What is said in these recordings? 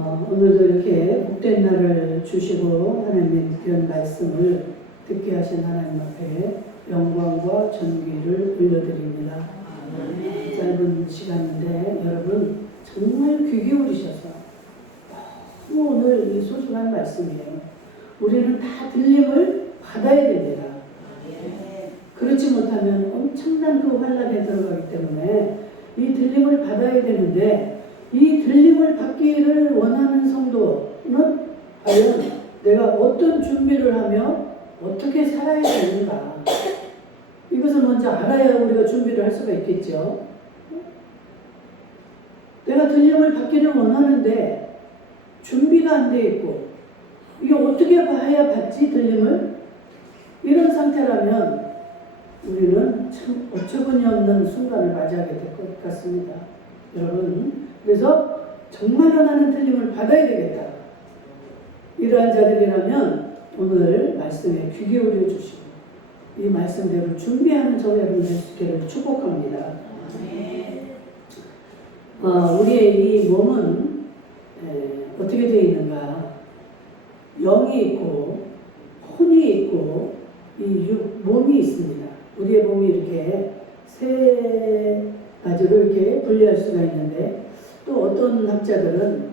오늘도 이렇게 복된 날을 주시고 하나님의 귀한 말씀을 듣게 하신 하나님 앞에 영광과 존귀를 올려드립니다. 짧은 시간인데 여러분 정말 귀 기울이셔서 너무 오늘 이 소중한 말씀이에요. 우리는 다 들림을 받아야 됩니다. 그렇지 못하면 엄청난 그 환란에 들어가기 때문에 이 들림을 받아야 되는데, 이 들림을 받기를 원하는 성도는 과연 내가 어떤 준비를 하며 어떻게 살아야 되는가, 이것을 먼저 알아야 우리가 준비를 할 수가 있겠죠. 내가 들림을 받기를 원하는데 준비가 안 돼 있고, 이게 어떻게 봐야 받지 들림을? 이런 상태라면 우리는 참 어처구니 없는 순간을 맞이하게 될 것 같습니다. 여러분, 그래서 정말로 나는 들림을 받아야 되겠다, 이러한 자들이라면 오늘 말씀에 귀 기울여 주시고 이 말씀대로 준비하는 저와 여러분 되시기를 축복합니다. 우리의 이 몸은 어떻게 되어 있는가? 영이 있고 혼이 있고 이 몸이 있습니다. 우리의 몸이 이렇게 세 가지로 이렇게 분리할 수가 있는데, 또 어떤 학자들은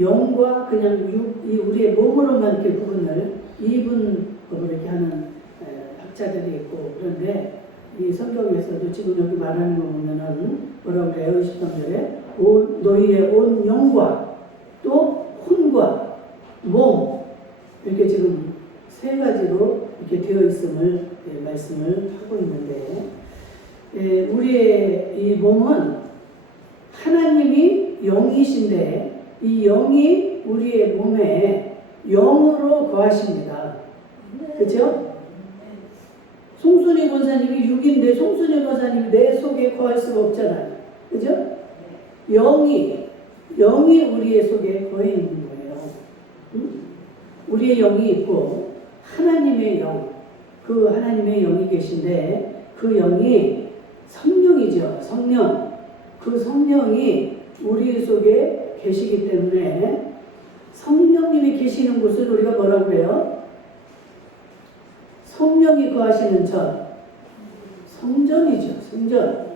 영과 그냥 이 우리의 몸으로만 이렇게 구분을 이분으로 이렇게 하는 학자들이 있고, 그런데 이 성경에서도 지금 여기 말하는 거 보면은 뭐라고 그래요? 20절에 너희의 온 영과 또 혼과 몸, 이렇게 지금 세 가지로 이렇게 되어 있음을 말씀을 하고 있는데, 우리의 이 몸은 하나님이 영이신데 이 영이 우리의 몸에 영으로 거하십니다. 그렇죠? 송순이 권사님이 육인데 송순이 권사님이 내 속에 거할 수가 없잖아요. 그죠? 영이 우리의 속에 거해 있는 거예요. 우리의 영이 있고 하나님의 영, 그 하나님의 영이 계신데 그 영이 성령이죠. 성령. 그 성령이 우리 속에 계시기 때문에 성령님이 계시는 곳을 우리가 뭐라고 해요? 성령이 거하시는 전, 성전이죠. 성전.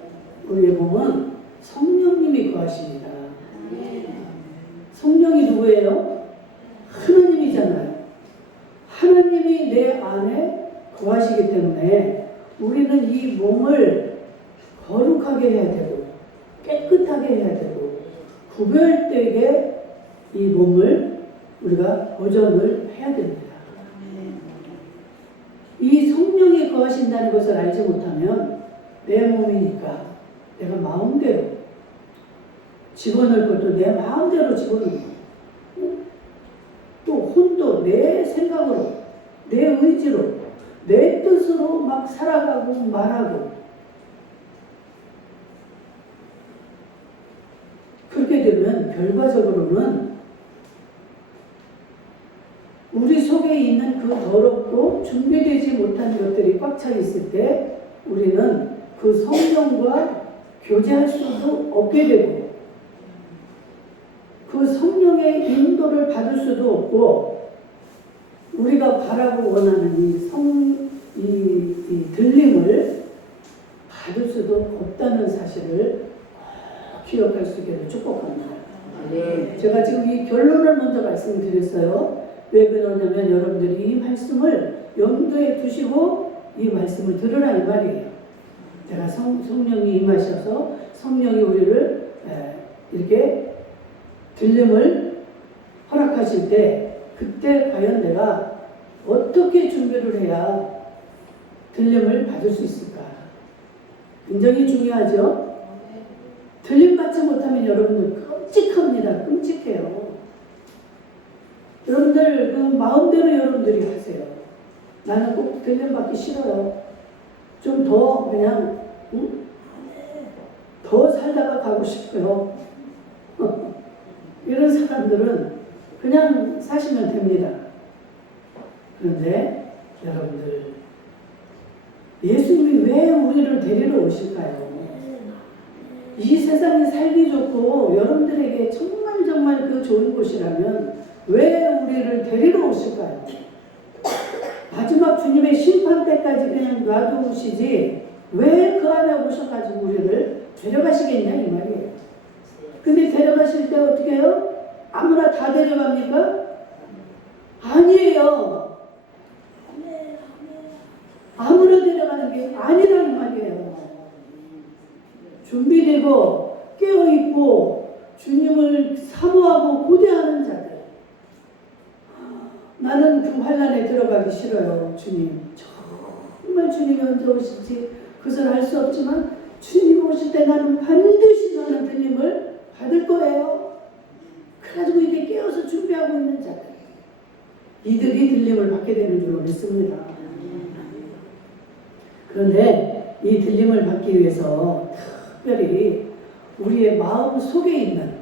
우리의 몸은 성령님이 거하십니다. 성령이 누구예요? 하나님이잖아요. 하나님이 내 안에 거하시기 때문에 우리는 이 몸을 거룩하게 해야 되고 깨끗하게 해야 되고 구별되게 이 몸을 우리가 보존을 해야 됩니다. 이 성령이 거하신다는 것을 알지 못하면 내 몸이니까 내가 마음대로 집어넣을 것도 내 마음대로 집어넣고, 또 혼도 내 생각으로 내 의지로 내 뜻으로 막 살아가고 말하고, 그렇게 되면 결과적으로는 우리 속에 있는 그 더럽고 준비되지 못한 것들이 꽉 차 있을 때 우리는 그 성령과 교제할 수도 없게 되고 그 성령의 인도를 받을 수도 없고, 우리가 바라고 원하는 이 들림을 받을 수도 없다는 사실을 기억할 수 있기를 축복합니다. 네. 제가 지금 이 결론을 먼저 말씀드렸어요. 왜 그러냐면 여러분들이 이 말씀을 염두에 두시고 이 말씀을 들으라 이 말이에요. 제가 성령이 임하셔서 성령이 우리를 이렇게 들림을 허락하실 때, 그때 과연 내가 어떻게 준비를 해야 들림을 받을 수 있을까? 굉장히 중요하죠? 들림 받지 못하면 여러분들 끔찍합니다. 끔찍해요. 여러분들 그 마음대로 여러분들이 하세요. 나는 꼭 들림 받기 싫어요. 좀 더 그냥 더 살다가 가고 싶어요. 이런 사람들은 그냥 사시면 됩니다. 그런데 여러분들, 예수님이 왜 우리를 데리러 오실까요? 이 세상이 살기 좋고 여러분들에게 정말 정말 그 좋은 곳이라면 왜 우리를 데리러 오실까요? 마지막 주님의 심판 때까지 그냥 놔두시지 왜 그 안에 오셔가지고 우리를 데려가시겠냐 이 말이에요. 근데 데려가실 때 어떻게 해요? 아무나 다 데려갑니까? 아니에요. 아무나 데려가는 게 아니라는 말이에요. 준비되고 깨어있고 주님을 사모하고 고대하는 자들. 나는 그 환란에 들어가기 싫어요. 주님. 정말 주님이 언제 오실지 그것을 알 수 없지만 주님 오실 때 나는 반드시 너는 들림을 받을 거예요. 그래가지고 이제 깨어서 준비하고 있는 자들. 이들이 들림을 받게 되는 줄로 믿습니다. 그런데 이 들림을 받기 위해서 특별히 우리의 마음 속에 있는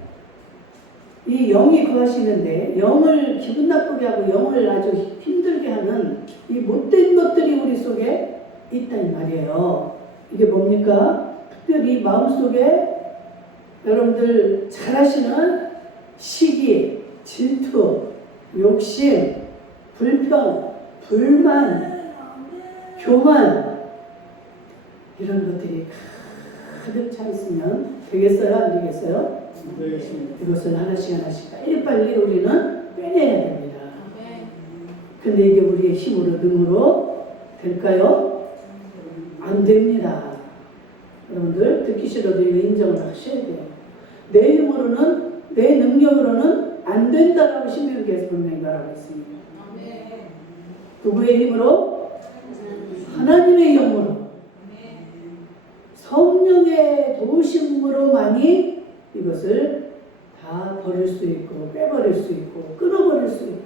이 영이 거하시는데 영을 기분 나쁘게 하고 영을 아주 힘들게 하는 이 못된 것들이 우리 속에 있다 이 말이에요. 이게 뭡니까? 특별히 마음속에 여러분들 잘 아시는 시기, 질투, 욕심, 불평, 불만, 교만 이런 것들이 가득 차 있으면 되겠어요? 안 되겠어요? 이것을 하나씩 빨리빨리 우리는 빼내야 됩니다. 근데 이게 우리의 힘으로 능으로 될까요? 안 됩니다. 여러분들 듣기 싫어도 이거 인정을 하셔야 돼요. 내 힘으로는 내 능력으로는 안 된다라고 신명기에서 분명히 말하고 있습니다. 누구의 힘으로? 하나님의 영으로 성령의 도우심으로만이 이것을 다 버릴 수 있고 빼버릴 수 있고 끊어버릴 수 있고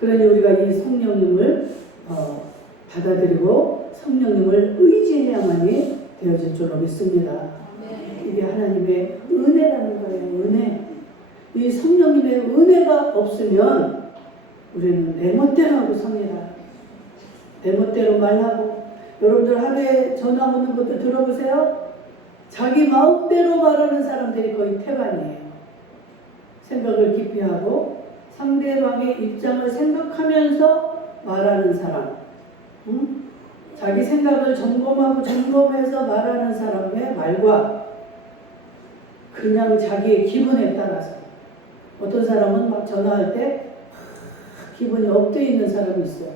그러니 우리가 이 성령님을 받아들이고 성령님을 의지해야만이 되어질 줄로 믿습니다. 이게 하나님의 은혜라는 거예요. 은혜. 이 성령님의 은혜가 없으면 우리는 내 멋대로 하고 삽니다. 내 멋대로 말하고 여러분들 하루에 전화 오는 것도 들어보세요. 자기 마음대로 말하는 사람들이 거의 태반이에요. 생각을 깊이 하고 상대방의 입장을 생각하면서 말하는 사람. 자기 생각을 점검하고 점검해서 말하는 사람의 말과 그냥 자기의 기분에 따라서 어떤 사람은 막 전화할 때 기분이 업돼 있는 사람이 있어요.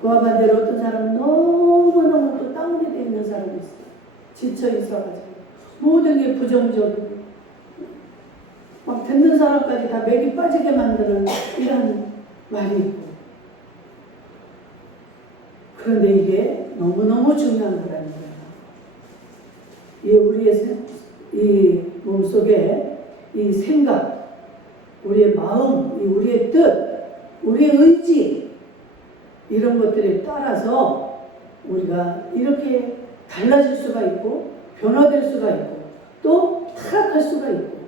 그와 반대로 어떤 사람은 너무너무 또 다운이 되어 있는 사람이 있어요. 지쳐 있어가지고 모든 게 부정적이고 막 듣는 사람까지 다 맥이 빠지게 만드는 이런 말이 있고 그런데 이게 너무너무 중요한 거라는 거예요. 이 우리의 이 몸속에 이 생각, 우리의 마음, 우리의 뜻, 우리의 의지 이런 것들에 따라서 우리가 이렇게 달라질 수가 있고 변화될 수가 있고 또 타락할 수가 있고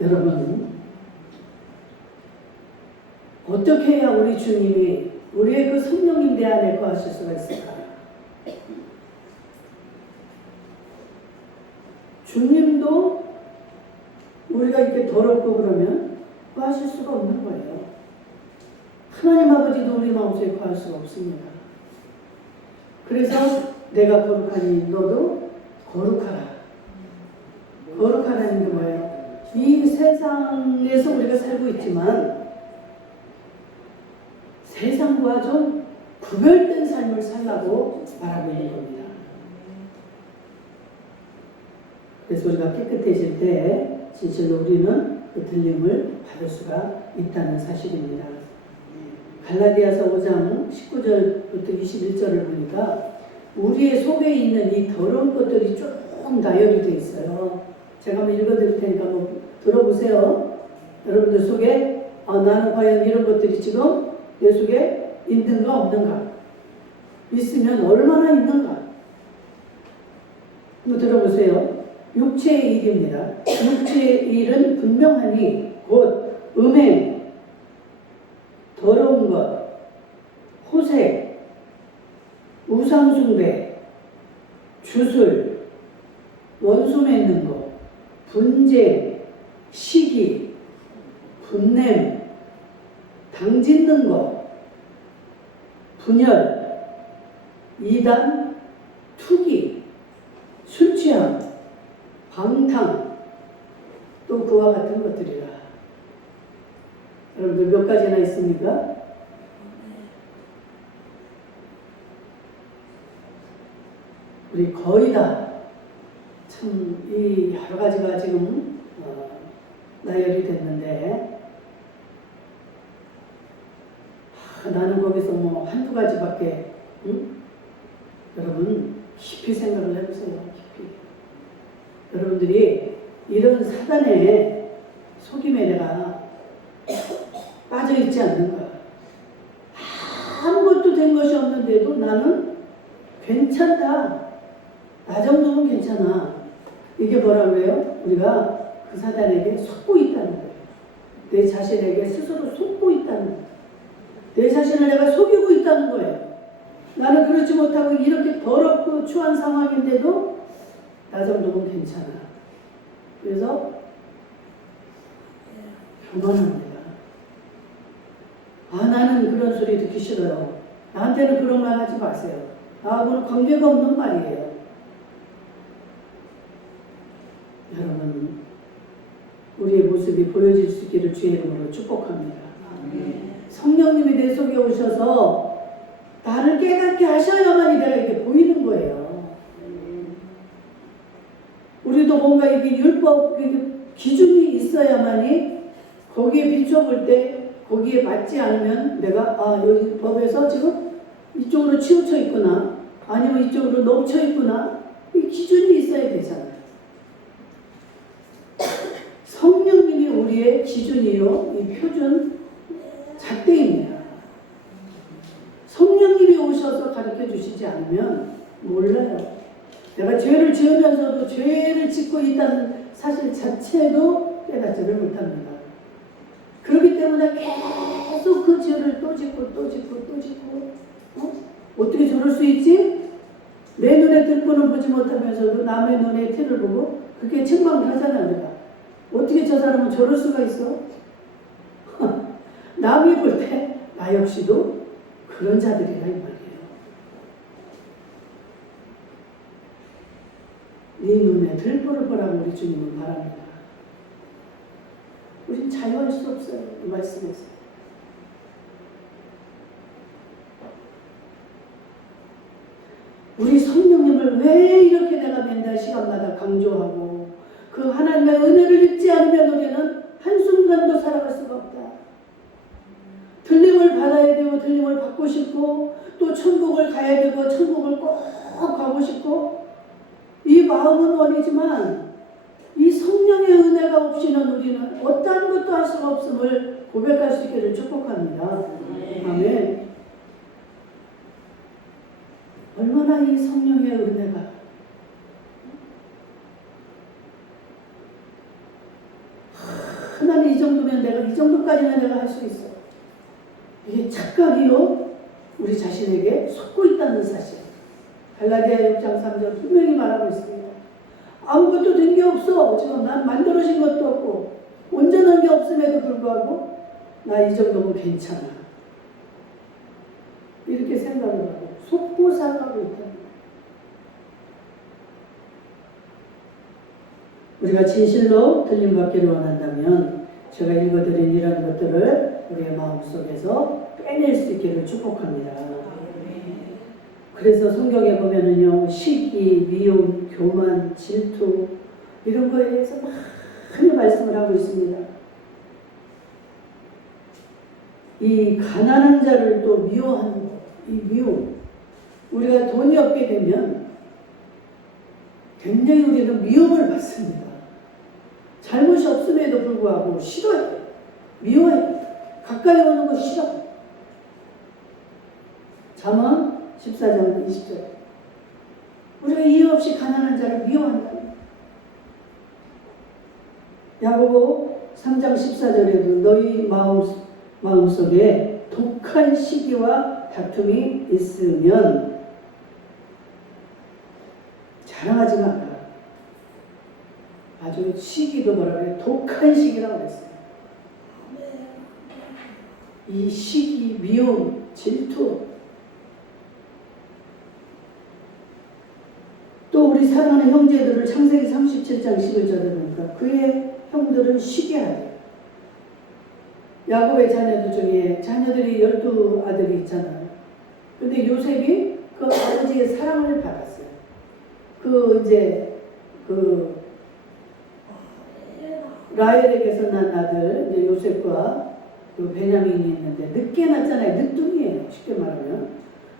여러분 어떻게 해야 우리 주님이 우리의 그 성령님 내 안에 거하실 수가 있을까요? 주님도 우리가 이렇게 더럽고 그러면 거하실 수가 없는 거예요. 하나님 아버지도 우리 마음속에 거할 수가 없습니다. 그래서 내가 거룩하니 너도 거룩하라. 거룩하라는 게 뭐예요? 이 세상에서 우리가 살고 있지만 세상과 좀 구별된 삶을 살라고 말하고 있는 겁니다. 그래서 우리가 깨끗해질 때 진실로 우리는 그 들림을 받을 수가 있다는 사실입니다. 갈라디아서 5장 19절부터 21절을 보니까 우리의 속에 있는 이 더러운 것들이 조금 나열이 되어 있어요. 제가 한번 읽어드릴 테니까 한번 들어보세요. 여러분들 속에 나는 과연 이런 것들이 지금 내 속에 있는가 없는가? 있으면 얼마나 있는가? 한번 들어보세요. 육체의 일입니다. 육체의 일은 분명하니 곧 음행, 더러운 것, 호색, 우상숭배, 주술, 원수 맺는 거, 분쟁, 시기, 분냄, 당짓는 거, 분열, 이단, 투기, 술 취함, 방탕, 또 그와 같은 것들이라. 여러분들 몇 가지나 있습니까? 우리 거의 다 참 이 여러 가지가 지금 나열이 됐는데 나는 거기서 뭐 한두 가지밖에 여러분 깊이 생각을 해보세요. 깊이. 여러분들이 이런 사단의 속임에 내가 빠져있지 않는 거야. 아무것도 된 것이 없는데도 나는 괜찮다. 나 정도는 괜찮아. 이게 뭐라고 해요? 우리가 그 사단에게 속고 있다는 거예요. 내 자신에게 스스로 속고 있다는 거예요. 내 자신을 내가 속이고 있다는 거예요. 나는 그렇지 못하고 이렇게 더럽고 추한 상황인데도 나 정도는 괜찮아. 그래서 교만합니다. 나는 그런 소리 듣기 싫어요. 나한테는 그런 말 하지 마세요. 나하고는 관계가 없는 말이에요. 여러분, 우리의 모습이 보여질 수 있기를 주의 이름으로 축복합니다. 성령님이 내 속에 오셔서 나를 깨닫게 하셔야만이 내가 이렇게 보이는 거예요. 우리도 뭔가 이게 율법 기준이 있어야만이 거기에 비춰볼 때 거기에 맞지 않으면 내가 여기 법에서 지금 이쪽으로 치우쳐 있구나, 아니면 이쪽으로 넘쳐 있구나, 이 기준이 있어야 되잖아요. 성령님이 우리의 기준이요, 이 표준 잣대입니다. 성령님이 오셔서 가르쳐 주시지 않으면 몰라요. 내가 죄를 지으면서도 죄를 짓고 있다는 사실 자체도 깨닫지를 못합니다. 그렇기 때문에 계속 그 죄를 또 짓고 또 짓고 또 짓고 어떻게 저럴 수 있지? 내 눈에 들보는 보지 못하면서도 남의 눈에 티를 보고 그렇게 책망을 하잖아요. 내가 어떻게 저 사람은 저럴 수가 있어? 남이 볼 때 나 역시도 그런 자들이라 이 말이에요. 네 눈에 들보를 보라고 우리 주님은 바랍니다. 우린 자유할 수 없어요. 이 말씀에서. 우리 성령님을 왜 이렇게 내가 맨날 시간마다 강조하고 그 하나님의 은혜를 잊지 않으면 우리는 한순간도 살아갈 수가 없다. 들림을 받아야 되고 들림을 받고 싶고 또 천국을 가야 되고 천국을 꼭 가고 싶고 이 마음은 원이지만 이 성령의 은혜가 없이는 우리는 어떠한 것도 할 수가 없음을 고백할 수 있기를 축복합니다. 아멘. 얼마나 이 성령의 은혜가 하나님 이 정도면 내가 이 정도까지는 내가 할 수 있어. 이게 착각이요, 우리 자신에게 속고 있다는 사실. 갈라디아 6장 3절 분명히 말하고 있습니다. 아무것도 된 게 없어. 지금 난 만들어진 것도 없고 온전한 게 없음에도 불구하고 나 이 정도면 괜찮아. 이렇게 생각을 하고 속고 살아가고 있다. 우리가 진실로 들림받기를 원한다면 제가 읽어드린 이런 것들을 우리의 마음속에서 빼낼 수 있기를 축복합니다. 그래서 성경에 보면은요, 시기, 미움, 교만, 질투 이런 거에 대해서 많이 말씀을 하고 있습니다. 이 가난한 자를 또 미워하는 것, 이 미움. 우리가 돈이 없게 되면 굉장히 우리는 미움을 받습니다. 잘못이 없음에도 불구하고 싫어해요. 미워해요. 가까이 오는 거 싫어. 잠언 14장 20절. 우리가 이유 없이 가난한 자를 미워한다. 야고보 3장 14절에도 너희 마음속에 독한 시기와 다툼이 있으면 자랑하지 마라. 아주 시기도 뭐라 그래 독한 시기라고 그랬어요. 이 시기, 미움, 질투 또 우리 사랑하는 형제들을 창세기 37장 11절에 보니까 그의 형들은 시기하래. 야곱의 자녀들 중에 자녀들이 12아들이 있잖아요. 근데 요셉이 그 아버지의 사랑을 받았어요. 그 라헬에게서 난 아들 이제 요셉과 그 베냐민이 있는데 늦게 낳잖아요. 늦둥이에요. 쉽게 말하면.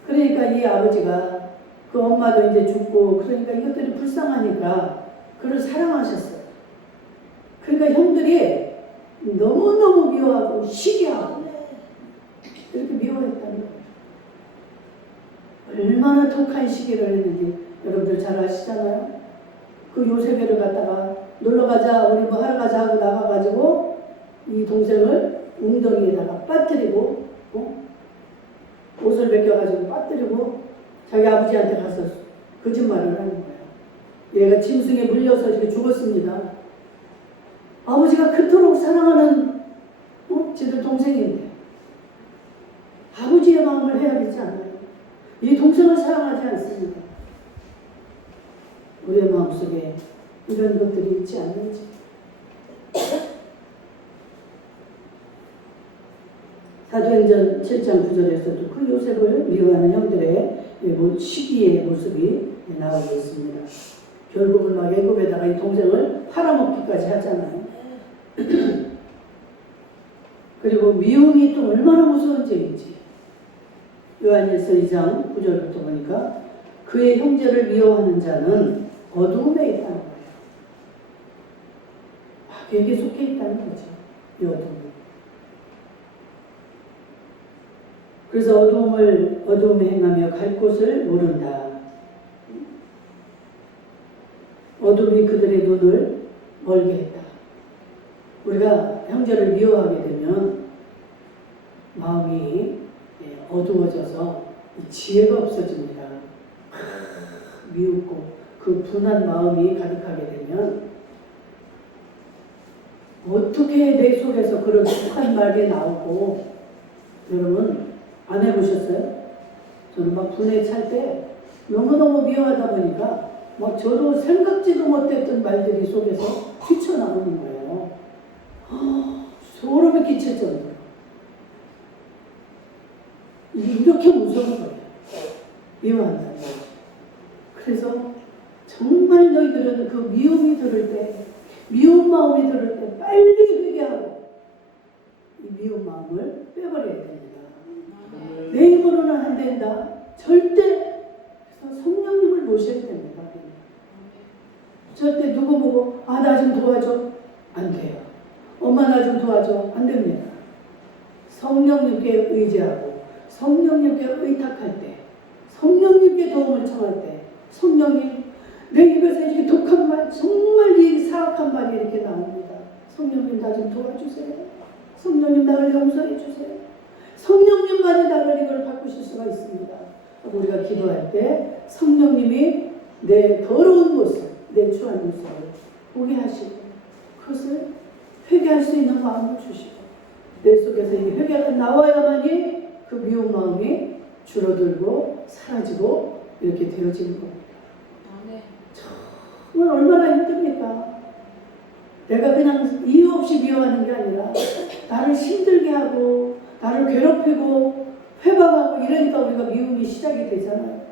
그러니까 이 아버지가 그 엄마도 이제 죽고 그러니까 이것들이 불쌍하니까 그를 사랑하셨어요. 그러니까 형들이 너무너무 미워하고 시기하고 이렇게 미워했다는 거예요. 얼마나 독한 시기를 했는지 여러분들 잘 아시잖아요. 그 요셉애를 갖다가 놀러가자 우리 뭐 하러 가자 하고 나가가지고 이 동생을 웅덩이에다가 빠뜨리고 옷을 벗겨가지고 빠뜨리고 자기 아버지한테 가서 거짓말을 하는 거예요. 얘가 짐승에 물려서 이렇게 죽었습니다. 아버지가 그토록 사랑하는 지들 동생인데 아버지의 마음을 헤아리지 않아요. 이 동생을 사랑하지 않습니다. 우리의 마음속에 이런 것들이 있지 않는지. 사도행전 7장 9절에서도 그 요셉을 미워하는 형들의 시기의 모습이 나오고 있습니다. 결국은 막 애굽에다가 이 동생을 팔아먹기까지 하잖아요. 그리고 미움이 또 얼마나 무서운 죄인지 요한일서 2장 9절부터 보니까 그의 형제를 미워하는 자는 어두움에 있다는 거예요. 악에게 속해 있다는 거죠. 이 어두움. 그래서 어두움에 행하며 갈 곳을 모른다. 어둠이 그들의 눈을 멀게 했다. 우리가 형제를 미워하게 되면 마음이 어두워져서 지혜가 없어집니다. 미웃고 그 분한 마음이 가득하게 되면 어떻게 내 속에서 그런 독한 말이 나오고 여러분 안 해보셨어요? 저는 막 분에 찰 때 너무너무 미워하다 보니까 막 저도 생각지도 못했던 말들이 속에서 휘쳐나오는 거예요. 소름이 끼칠 정도로. 이렇게 무서운 거예요. 미워한다는 거예요. 그래서 정말 너희들은 그 미움이 들을 때, 미운 마음이 들을 때 빨리 회개하고 이 미운 마음을 빼버려야 됩니다. 내 힘으로는 안 된다. 절대. 그래서 성령님을 모셔야 됩니다. 절대 누구 보고 나 좀 도와줘. 안 돼요. 엄마 나 좀 도와줘. 안 됩니다. 성령님께 의지하고 성령님께 의탁할 때 성령님께 도움을 청할 때 성령님 내 입에서 이렇게 독한 말 정말 이 사악한 말이 이렇게 나옵니다. 성령님 나 좀 도와주세요. 성령님 나를 용서해 주세요. 성령님만이 나를 이걸 바꾸실 수가 있습니다. 우리가 기도할 때 성령님이 내 더러운 모습, 내 추한 모습을 보게 하시고 그것을 회개할 수 있는 마음을 주시고 내 속에서 이 회개가 나와야만이 그 미운 마음이 줄어들고 사라지고 이렇게 되어지는 겁니다. 정말 얼마나 힘듭니까? 내가 그냥 이유 없이 미워하는 게 아니라 나를 힘들게 하고 나를 괴롭히고 회방하고 이러니까 우리가 미움이 시작이 되잖아요.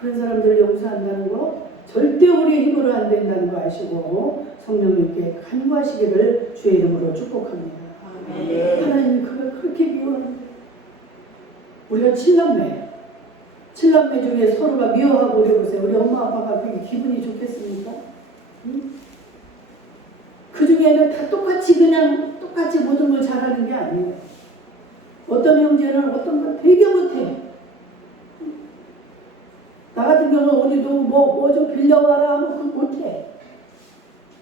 그런 사람들 용서한다는 거 절대 우리의 힘으로 안 된다는 거 아시고 성령님께 간구하시기를 주의 이름으로 축복합니다. 하나님 그걸 그렇게 미워하는데 우리가 칠남매 중에 서로가 미워하고 그래보세요. 우리 엄마 아빠가 그게 기분이 좋겠습니까? 응? 그 중에는 다 똑같이 모든 걸 잘하는 게 아니에요. 어떤 형제는 어떤 걸 되게 못해. 나 같은 경우는 어디도 뭐 좀 빌려와라 하면 그거 못해.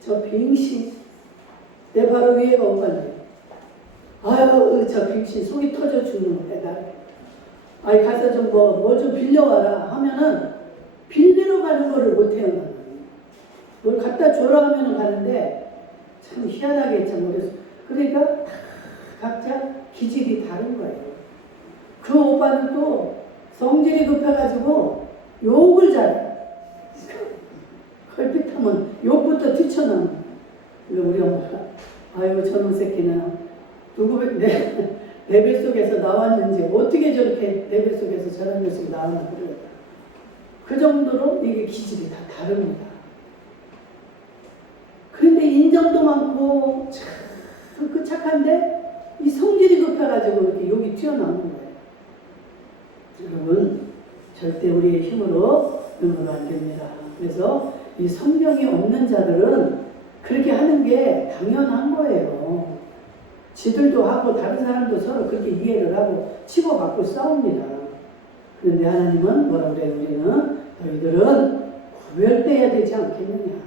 저 빙신 내 바로 위에가 엄마네. 아유 저 빙신 속이 터져 죽는 거야. 아이 가서 좀 뭐 좀 빌려와라 하면은 빌리러 가는 거를 못해요. 나는. 뭘 갖다 줘라 하면 가는데 참 희한하게 참 그래서 그러니까 각자 기질이 다른 거예요. 그 오빠는 또 성질이 급해가지고 욕을 잘해. 걸핏하면 욕부터 뛰쳐나오는. 우리 엄마가 아유 저놈 새끼는 누구 내 뱃속에서 나왔는지 어떻게 저렇게 내 뱃속에서 저런 녀석이 나왔나 모르겠다. 그 정도로 이게 기질이 다 다릅니다. 그런데 인정도 많고 참 그 착한데 이 성질이 급해가지고 이렇게 욕이 튀어나오는 거예요. 여러분 절대 우리의 힘으로 능으로 안 됩니다. 그래서 이 성령이 없는 자들은 그렇게 하는 게 당연한 거예요. 지들도 하고 다른 사람도 서로 그렇게 이해를 하고 치고받고 싸웁니다. 그런데 하나님은 뭐라 그래요? 우리는 너희들은 구별돼야 되지 않겠느냐.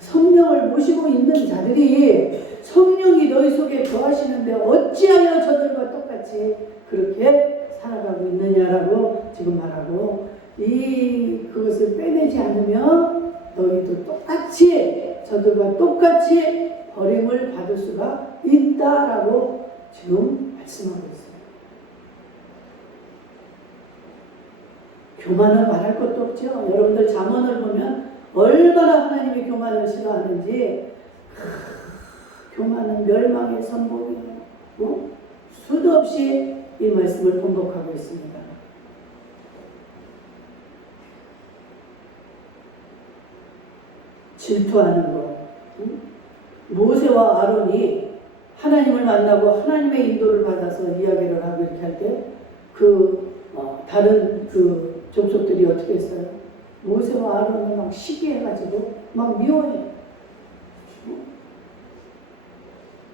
성령을 모시고 있는 자들이 성령이 너희 속에 거하시는데 어찌하여 저들과 똑같이 그렇게 살아가고 있느냐라고 지금 말하고 그것을 빼내지 않으면 너희도 똑같이 저들과 똑같이 버림을 받을 수가 있다라고 지금 말씀하고 있어요. 교만은 말할 것도 없죠. 여러분들 잠언을 보면 얼마나 하나님이 교만을 싫어하는지 교만은 멸망의 선봉이에요. 수도 없이 이 말씀을 번복하고 있습니다. 질투하는 것. 모세와 아론이 하나님을 만나고 하나님의 인도를 받아서 이야기를 하고 이렇게 할 때 다른 그 족속들이 어떻게 했어요? 모세와 아론을 막 시기해가지고 막 미워해.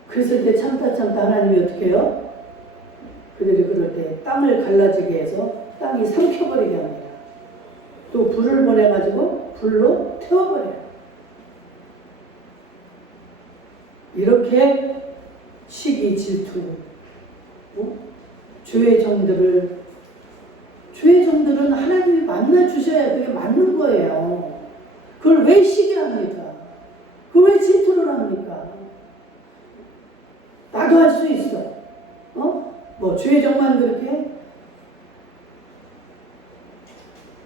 그랬을 때 참다 하나님이 어떻게 해요? 그들이 그럴 때 땅을 갈라지게 해서 땅이 삼켜버리게 합니다. 또 불을 보내가지고 불로 태워버려요. 이렇게 시기 질투, 주의 종들은 하나님이 만나 주셔야 그게 맞는 거예요. 그걸 왜 시기합니까? 그걸 왜 질투를 합니까? 나도 할 수 있어. 주의 종만 그렇게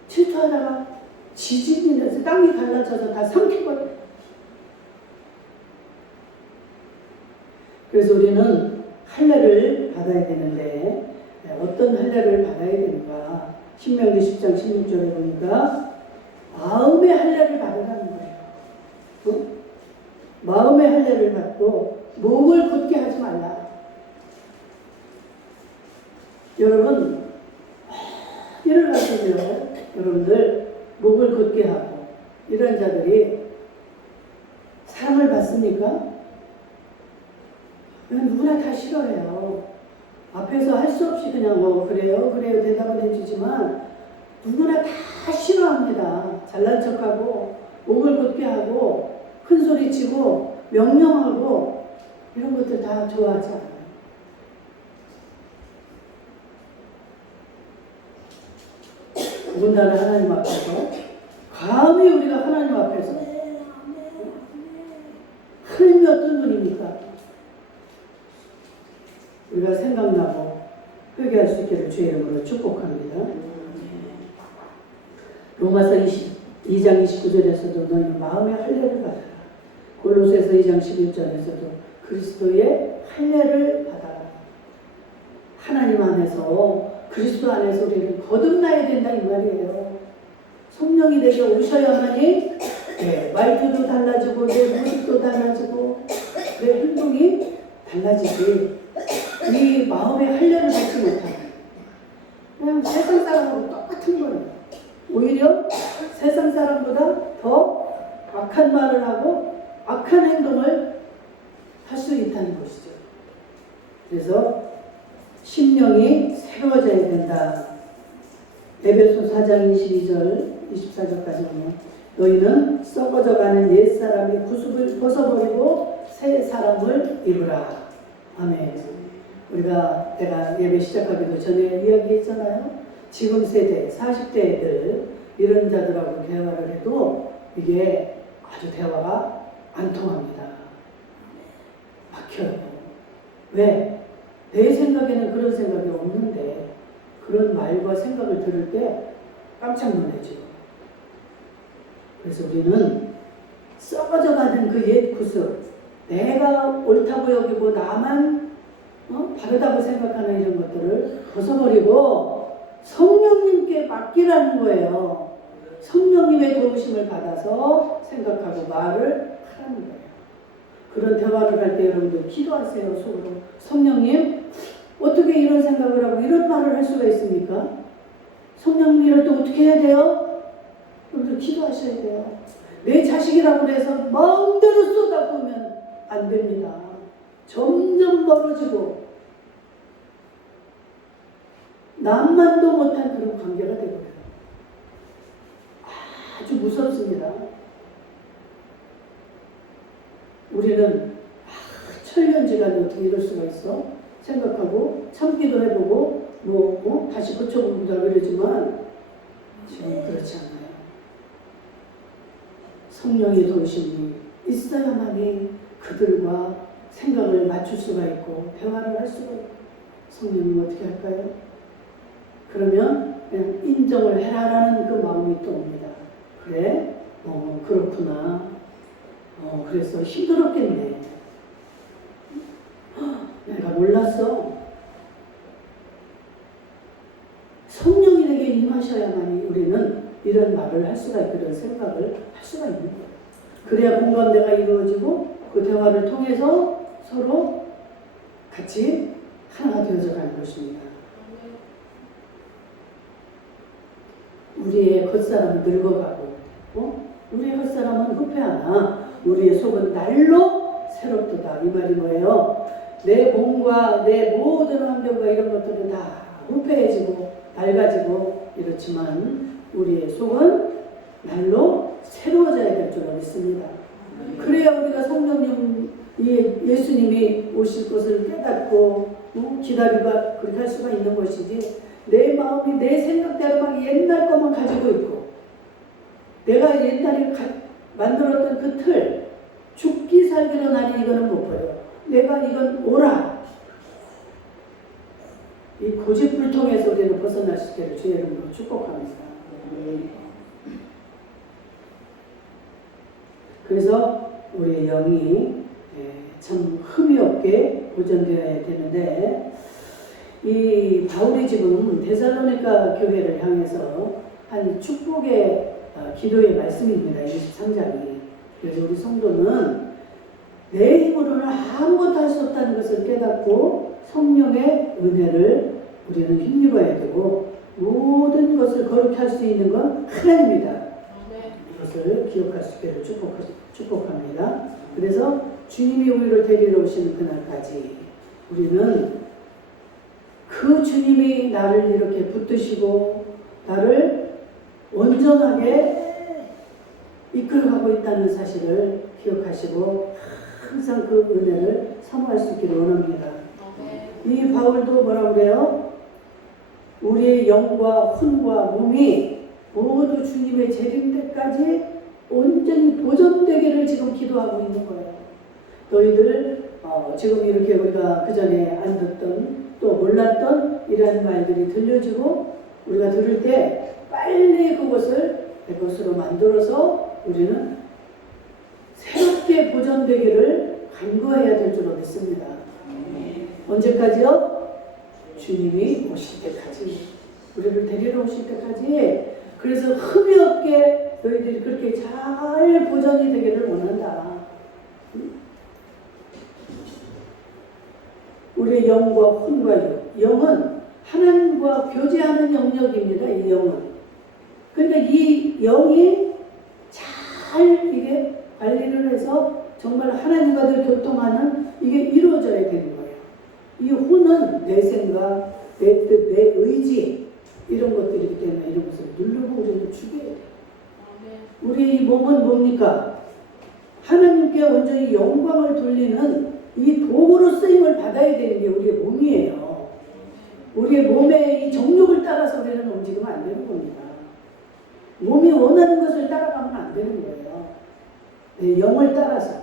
질투하다가 지진이 나서 땅이 갈라져서 다 삼켜버려. 그래서 우리는 할례를 받아야 되는데 어떤 할례를 받아야 되는가? 신명기 10장 16절에 보니까 마음의 할례를 받으라는 거예요. 마음의 할례를 받고 목을 굳게 하지 말라. 여러분 이를 가지고요. 여러분들 목을 굳게 하고 이런 자들이 사랑을 받습니까? 누구나 다 싫어해요. 앞에서 할 수 없이 그냥 그래요 대답을 해주지만 누구나 다 싫어합니다. 잘난 척하고 목을 굳게 하고 큰 소리 치고 명령하고 이런 것들 다 좋아하지 않아요. 더군다나 하나님 앞에서 감히 우리가 하나님 앞에서 하나님이 어떤 분입니까? 우리가 생각나고 회개할 수 있기를 주의 이름으로 축복합니다. 로마서 2장 29절에서도 너희는 마음의 할례를 받아라. 골로새서 2장 11절에서도 그리스도의 할례를 받아라. 하나님 안에서 그리스도 안에서 우리는 거듭나야 된다 이 말이에요. 성령이 내게 오셔야만이 말투도 달라지고 내 모습도 달라지고 내 행동이 달라지지. 이 마음의 할례를 받지 못하면 그냥 세상 사람하고 똑같은 거예요. 오히려 세상 사람보다 더 악한 말을 하고 악한 행동을 할 수 있다는 것이죠. 그래서 심령이 새로워져야 된다. 에베소 4장 22절 24절까지 보면 너희는 썩어져가는 옛사람의 구습을 벗어버리고 새 사람을 입으라. 아멘. 우리가 내가 예배 시작하기도 전에 이야기했잖아요. 지금 세대 40대 애들 이런 자들하고 대화를 해도 이게 아주 대화가 안 통합니다. 막혀요. 왜? 내 생각에는 그런 생각이 없는데 그런 말과 생각을 들을 때 깜짝 놀라죠. 그래서 우리는 썩어져 가는 그 옛 구습, 내가 옳다고 여기고 나만 바르다고 생각하는 이런 것들을 벗어버리고 성령님께 맡기라는 거예요. 성령님의 도우심을 받아서 생각하고 말을 하라는 거예요. 그런 대화를 할 때 여러분들 기도하세요. 속으로. 성령님, 어떻게 이런 생각을 하고 이런 말을 할 수가 있습니까? 성령님 이럴 때 어떻게 해야 돼요? 여러분들 기도하셔야 돼요. 내 자식이라고 해서 마음대로 쏟아부으면 안 됩니다. 점점 멀어지고 남만도 못한 그런 관계가 되거든요. 아주 무섭습니다. 우리는 천년지간에 어떻게 이럴 수가 있어? 생각하고 참기도 해보고 다시 고쳐보기도 그러지만 지금 그렇지 않아요. 성령의 도우심이 있어야만이 그들과 생각을 맞출 수가 있고 대화를 할 수가 있고. 성령님 어떻게 할까요? 그러면 그냥 인정을 해라라는 그 마음이 또 옵니다. 그래? 그렇구나. 그래서 힘들었겠네. 내가 몰랐어. 성령이 내게 임하셔야만이 우리는 이런 말을 할 수가 있고 이런 생각을 할 수가 있는 거예요. 그래야 공감대가 이루어지고 그 대화를 통해서 서로 같이 하나가 되어져 가는 것입니다. 우리의 겉사람은 늙어가고 우리의 겉사람은 후패하나 우리의 속은 날로 새롭도다. 이 말이 뭐예요? 내 몸과 내 모든 환경과 이런 것들은 다 후패해지고 낡아지고 이렇지만 우리의 속은 날로 새로워져야 될 줄 믿습니다. 그래야 우리가 성령님 예수님이 오실 것을 깨닫고 기다리고 그렇게 할 수가 있는 것이지, 내 마음이 내 생각대로 막 옛날 것만 가지고 있고 내가 옛날에 만들었던 그 틀, 죽기 살기로 나니 이거는 못 버려. 내가 이건 옳아. 이 고집불통에서 우리는 벗어날 수 있기를 주의 이름으로 축복합니다. 그래서 우리의 영이 참 흠이 없게 보존되어야 되는데, 이 바울이 지금 데살로니가 교회를 향해서 한 축복의 기도의 말씀입니다. 23장이. 그래서 우리 성도는 내 힘으로는 아무것도 할 수 없다는 것을 깨닫고 성령의 은혜를 우리는 힘입어야 되고, 모든 것을 거룩히 할 수 있는 건 하나님이다. 이것을 기억할 수 있기를 축복합니다. 그래서 주님이 우리를 데리러 오시는 그날까지 우리는 그 주님이 나를 이렇게 붙드시고 나를 온전하게 이끌어가고 있다는 사실을 기억하시고 항상 그 은혜를 사모할 수 있기를 원합니다. 이 바울도 뭐라고 그래요? 우리의 영과 혼과 몸이 모두 주님의 재림 때까지 온전히 보존되기를 지금 기도하고 있는 거예요. 너희들 지금 이렇게 우리가 그 전에 안 듣던 또 몰랐던 이러한 말들이 들려지고 우리가 들을 때 빨리 그것을 내 것으로 만들어서 우리는 새롭게 보존되기를 간구해야 될 줄로 믿습니다. 언제까지요? 주님이 오실 때까지, 우리를 데리러 오실 때까지. 그래서 흠이 없게 너희들이 그렇게 잘 보존이 되기를 원한다. 우리의 영과 혼과 영은 하나님과 교제하는 영역입니다. 이 영은. 그러니까 이 영이 잘 이게 관리를 해서 정말 하나님과 늘 교통하는 이게 이루어져야 되는 거예요. 이 혼은 내 생각, 내 뜻, 내 의지 이런 것들이기 때문에 이런 것을 누르고 우리는 죽여야 돼요. 우리 이 몸은 뭡니까? 하나님께 온전히 영광을 돌리는 이 도구로 쓰임을 받아야 되는 게 우리의 몸이에요. 우리의 몸의 이 정욕을 따라서 우리는 움직이면 안 되는 겁니다. 몸이 원하는 것을 따라가면 안 되는 거예요. 내 영을 따라서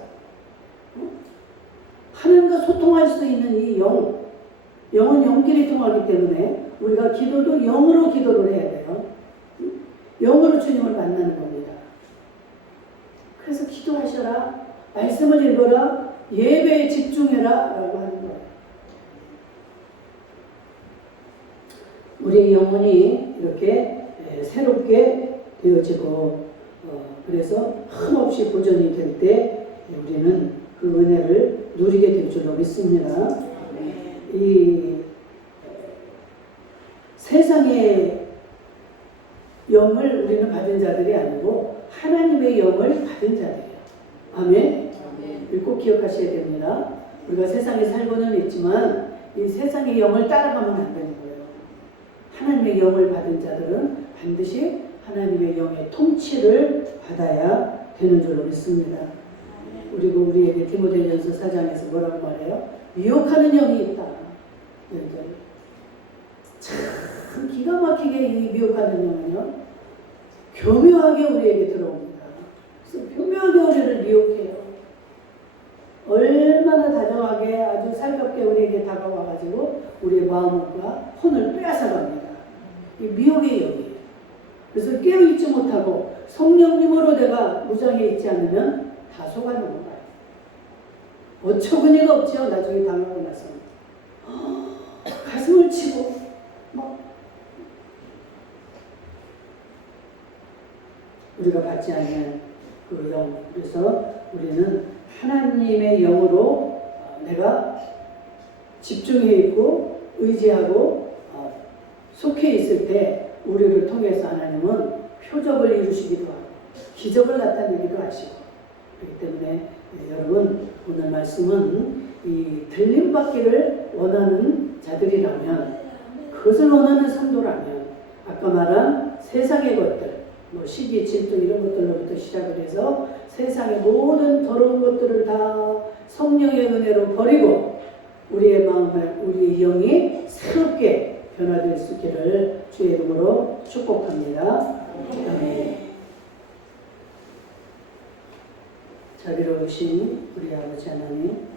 하나님과 소통할 수 있는 이 영은 영끼리 통하기 때문에 우리가 기도도 영으로 기도를 해야 돼요. 영으로 주님을 만나는 겁니다. 그래서 기도하셔라, 말씀을 읽어라, 예배에 집중해라 라고 하는 거예요. 우리의 영혼이 이렇게 새롭게 되어지고 그래서 흠없이 보존이 될 때 우리는 그 은혜를 누리게 될 줄로 믿습니다. 이 세상의 영을 우리는 받은 자들이 아니고 하나님의 영을 받은 자들이에요. 아멘. 꼭 기억하셔야 됩니다. 우리가 세상에 살고는 있지만 이 세상의 영을 따라가면 안 되는 거예요. 하나님의 영을 받은 자들은 반드시 하나님의 영의 통치를 받아야 되는 줄로 믿습니다. 그리고 우리에게 디모데전서 4장에서 뭐라고 말해요? 미혹하는 영이 있다. 참 기가 막히게 이 미혹하는 영은요, 교묘하게 우리에게 들어옵니다. 그래서 교묘하게 우리를 미혹해요. 얼마나 다정하게 아주 살갑게 우리에게 다가와가지고 우리의 마음과 혼을 빼앗아갑니다. 이 미혹의 영이에요. 그래서 깨어있지 못하고 성령님으로 내가 무장해 있지 않으면 다 속아넘어가요. 어처구니가 없죠. 나중에 당하고 나서 가슴을 치고 막 우리가 받지 않는 그 영. 그래서 우리는 하나님의 영으로 내가 집중해 있고 의지하고 속해 있을 때 우리를 통해서 하나님은 표적을 이루시기도 하고 기적을 나타내기도 하시고, 그렇기 때문에 여러분 오늘 말씀은 이 들림받기를 원하는 자들이라면, 그것을 원하는 성도라면 아까 말한 세상의 것들, 뭐 시기, 질투 이런 것들로부터 시작을 해서 세상의 모든 더러운 것들을 다 성령의 은혜로 버리고 우리의 마음을, 우리의 영이 새롭게 변화될 수 있기를 주의 이름으로 축복합니다. 아멘. 자비로우신 우리 아버지 하나님,